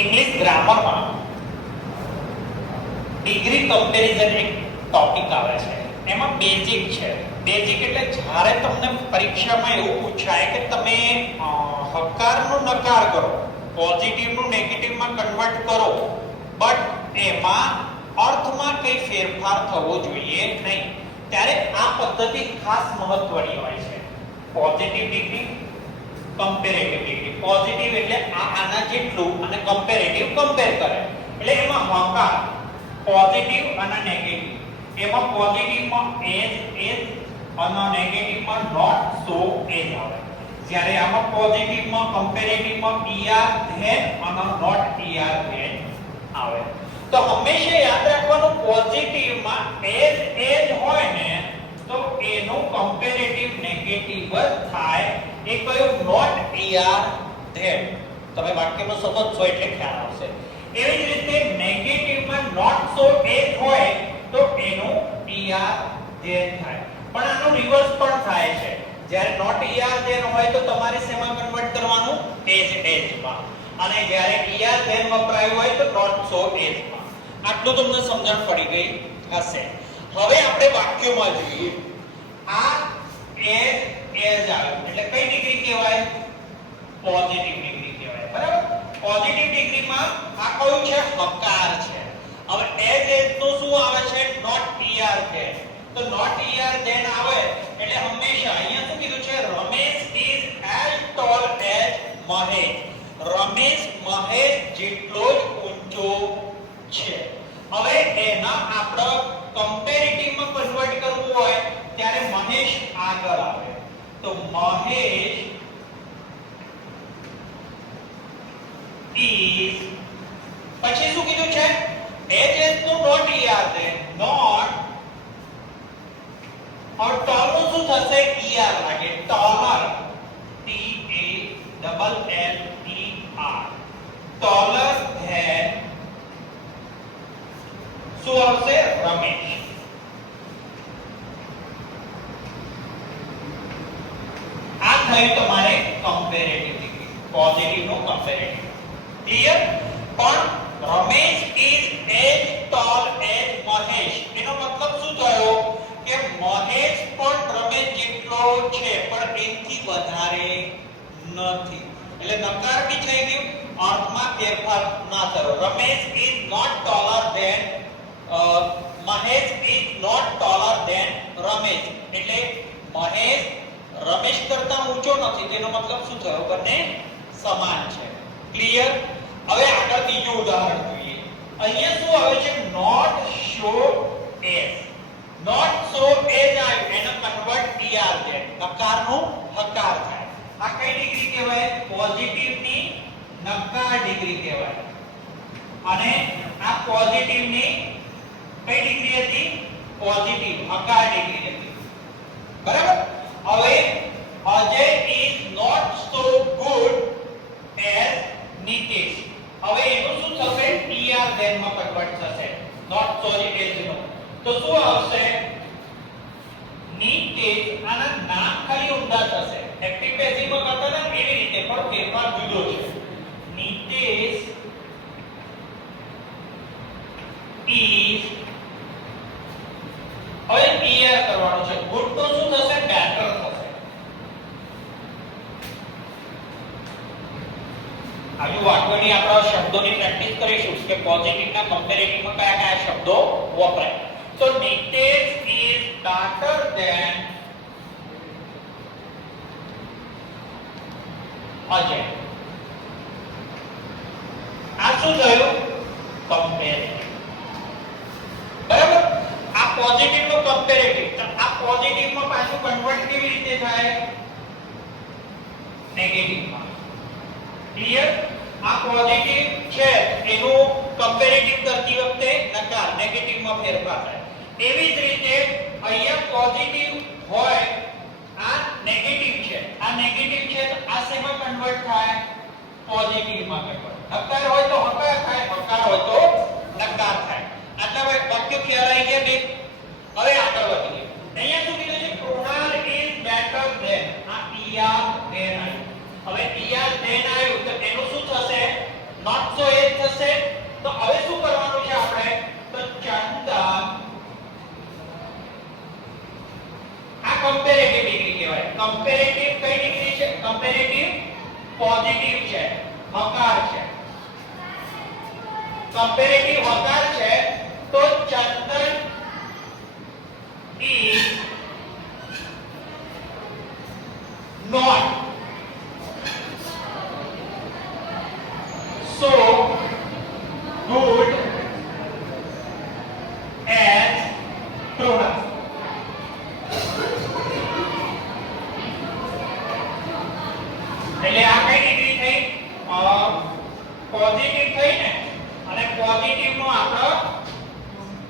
English ગ્રામરમાં degree comparison એક topic આવે છે. એમાં બેઝિક છે. બેઝિક એટલે જ્યારે તમને પરીક્ષામાં એવું પૂછાય કે તમે હકારનું નકાર કરો, પોઝિટિવનું નેગેટિવમાં કન્વર્ટ કરો, બટ એમાં અર્થમાં કઈ ફેરફાર થવો જોઈએ નહીં, ત્યારે આ પદ્ધતિ ખાસ મહત્વની હોય છે. Positive degree, comparative degree. Positive એટલે આના જેટલું અને કમ્પેરેટિવ કમ્પેર કરે, એટલે એમાં હકાર પોઝિટિવ અને નેગેટિવ. એમાં પોઝિટિવમાં એઝ અને નેગેટિવમાં નોટ સો એઝ આવે. જ્યારે આમાં પોઝિટિવમાં કમ્પેરેટિવમાં ધેન અને નોટ ધેન આવે. તો હંમેશા યાદ રાખવાનું, પોઝિટિવમાં એઝ હોય ને તો એનું કમ્પેરેટિવ નેગેટિવ જ થાય. એ કયું? Not than. તમે વાક્યમાં સમજશો એટલે ખ્યાલ આવશે. એવી જ રીતે નેગેટિવમાં નોટ સો એઝ હોય તો એનું ધેન થાય. પણ આનું રિવર્સ પણ થાય છે. જ્યારે નોટ ધેન હોય તો તમારે શેમાં કન્વર્ટ કરવાનું? એઝમાં. અને જ્યારે ધેન વપરાયું હોય તો નોટ સો એઝમાં. આટલું તમને સમજણ પડી ગઈ હશે. હવે આપણે વાક્યોમાં જોઈએ. આ એઝ આવ્યું એટલે કઈ ડિગ્રી કહેવાય? પોઝિટિવ ડિગ્રી કહેવાય. બરાબર? પોઝિટિવ ડિગ્રીમાં આ કયું છે? હકાર છે. હવે એઝ નું શું આવે છે? Not than. તો નોટ ધેન આવે એટલે હંમેશા અહીંયા શું કીધું છે? Ramesh is as tall as Mahesh. Ramesh Mahesh જેટલો જ ઊંચો છે. હવે એના આપણે કમ્પેરેટિવમાં કન્વર્ટ કરવું હોય ત્યારે મહેશ આગળ આવે. તો મહેશ ઇઝ, પછી શું કીધું છે? એઝ નું નોટ ધેન, નોટ और टॉल નું શું થશે? લાગે. ટોલર, TALLER, ટોલર ધેન શું આવશે? રમેશ. આ થયું તમારે કમ્પેરેટિવ ડિગ્રી, પોઝિટિવ નો કમ્પેરેટિવ. ક્લિયર? પણ Ramesh is as tall as Mahesh, એનો મતલબ શું થયો? કે મહેશ પણ રમેશ જેટલો છે પણ એનાથી વધારે નથી. એટલે નકાર બી થઈ ગયું, અર્થમાં ફેરફાર ના થયો. Ramesh is not taller than Mahesh is not taller than Ramesh. એટલે મહેશ રમેશ કરતા ઊંચો નથી, તેનો મતલબ શું થયો? બંને સમાન છે. ક્લિયર? હવે આગળ બીજું ઉદાહરણ જોઈએ. અહીંયા શું આવે છે? Not so as. Not so as આવ્યું, એનો કન્વર્ટ ધેન, નકારનું હકાર થાય. આ કઈ ડિગ્રી કહેવાય? પોઝિટિવની નકાર ડિગ્રી કહેવાય. અને આ પોઝિટિવની કઈ ડિગ્રી હતી? પોઝિટિવ હકાર ડિગ્રી હતી. બરાબર? હવે Ajay is not so good as Nitish. હવે એનું શું થશે? ધેન માં કન્વર્ટ થશે. નોટ સો એઝ નો તો શું આવશે? નીતિશ. આના નામ ખાલી ઊંધા થશે. એક્ટિવ પેસિવ માં કરતા ને એવી રીતે, પણ ફેરફાર જુદો છે. નીતિશ ઇઝ, હવે ક્લિયર કરવાનું છે. ગુડ તો શું થશે? બેટર થશે. આજુ વાક્યોની આપણે શબ્દોની પ્રેક્ટિસ કરીશું કે પોઝિટિવ ના કમ્પેરેટિવમાં કયા કયા શબ્દો વપરાય. તો Nitish is better than Ajay. આ શું થયું? કમ્પેરેટિવ. બરાબર? આ પોઝિટિવ નો કમ્પેરેટિવ. તો આ પોઝિટિવ માં પાછું કન્વર્ટ કેવી રીતે થાય? નેગેટિવ માં. ક્લિયર? આ પોઝિટિવ છે એનું કમ્પેરેટિવ કરતી વખતે નકાર નેગેટિવ માં ફેરફાર થાય. એવી જ રીતે અહીંયા પોઝિટિવ હોય, આ નેગેટિવ છે. આ નેગેટિવ છે તો આ શેમાં કન્વર્ટ થાય? પોઝિટિવ માં કન્વર્ટ. હકાર હોય તો હકાર થાય, હકાર હોય તો નકાર થાય. આટલા વાક્ય ખ્યાલ આવી ગયા બે? હવે આગળ વધીએ. અહીંયા શું કીધું છે? Krunal is better than. આ ધેન આવ્યું. હવે ધેન આવ્યું તો એનું શું થશે? નોટ સો એ જ થશે. તો હવે શું કરવાનું છે આપણે? તો ચંદન, આ કમ્પેરેટિવ ડિગ્રી કહેવાય. કમ્પેરેટિવ કઈ ડિગ્રી છે? કમ્પેરેટિવ પોઝિટિવ છે, હકાર છે. કમ્પેરેટિવ હકાર છે. તો ચંદન is not so good as Prona. એટલે આ કઈ ડિગ્રી થઈ? પોઝિટિવ થઈ ને, અને પોઝિટિવ નો આપણો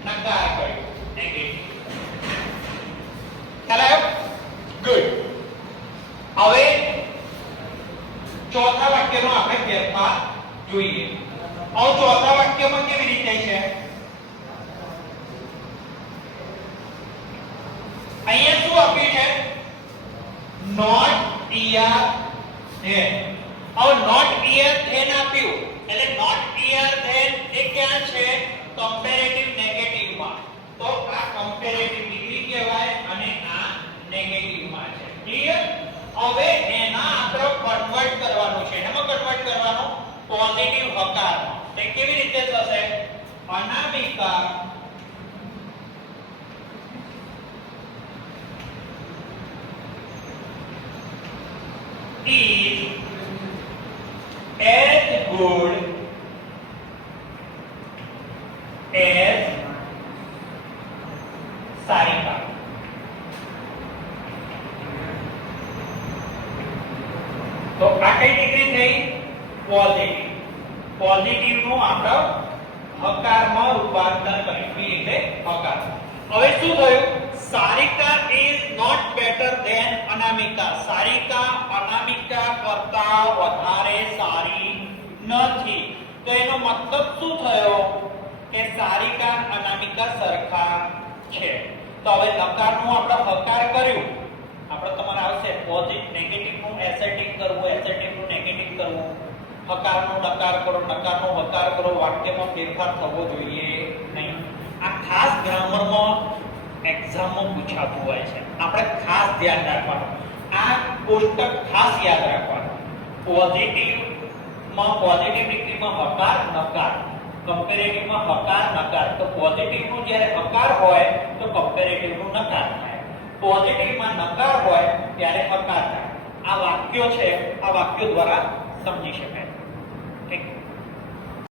નકાર કર્યો નેગેટિવ. ખ્યાલ આવ્યો? ગુડ. હવે ચોથા વાક્યનો આપણે ફેરફાર જોઈએ. હવે ચોથા વાક્યમાં કેવી રીતે છે? અહીંયા શું આપ્યું છે? Not higher than. હવે નોટ હિયર ધેન આપ્યું એટલે નોટ હિયર ધેન એ ક્યાં છે? કમ્પેરેટિવ નેગેટિવ માં. તો આ કમ્પેરેટિવ ડિગ્રી કહેવાય અને આ નેગેટિવ માં છે. ક્લિયર? હવે એના આપણે કન્વર્ટ કરવાનું છે. એમાં કન્વર્ટ કરવાનું પોઝિટિવ હકારમાં. તે કેવી રીતે થશે? અનામિકા is as good as Sarika. તો આ કઈ ડિગ્રી થઈ? પોઝિટિવ. પોઝિટિવ નું આપણે હકારમાં રૂપાંતર કરીશું એટલે હકાર. હવે શું થયું? Sarika is not better than અનામિકા. સારિકા અનામિકા કરતા વધારે સારી નથી. તો એનો મતલબ શું થયો? કે સારિકા અનામિકા સરખા છે. તો હવે નકારનું આપણે હકાર કર્યું. આપણે તમારે આવશે પોઝિટિવ નેગેટિવ નું એસેટિવ કરવું, એસેટિવ નું નેગેટિવ કરવું, હકારનો નકાર કરો, નકારનો હકાર કરો. વાક્યમાં ફેરફાર થવો જોઈએ નહીં. આ ખાસ ગ્રામરમાં એક્ઝામમાં પૂછાતું હોય છે. આપણે ખાસ ધ્યાન રાખવાનું. આ કોષ્ટક ખાસ યાદ રાખવાનું. પોઝિટિવમાં પોઝિટિવ ડિગ્રીમાં હકાર નકાર, કમ્પેરેટિવમાં હકાર નકાર. તો પોઝિટિવનું જ્યારે હકાર હોય તો કમ્પેરેટિવનું નકાર થાય. પોઝિટિવમાં નકાર હોય ત્યારે હકાર થાય. આ વાક્યો છે, આ વાક્યો દ્વારા સમજી શકાય. ઠીક.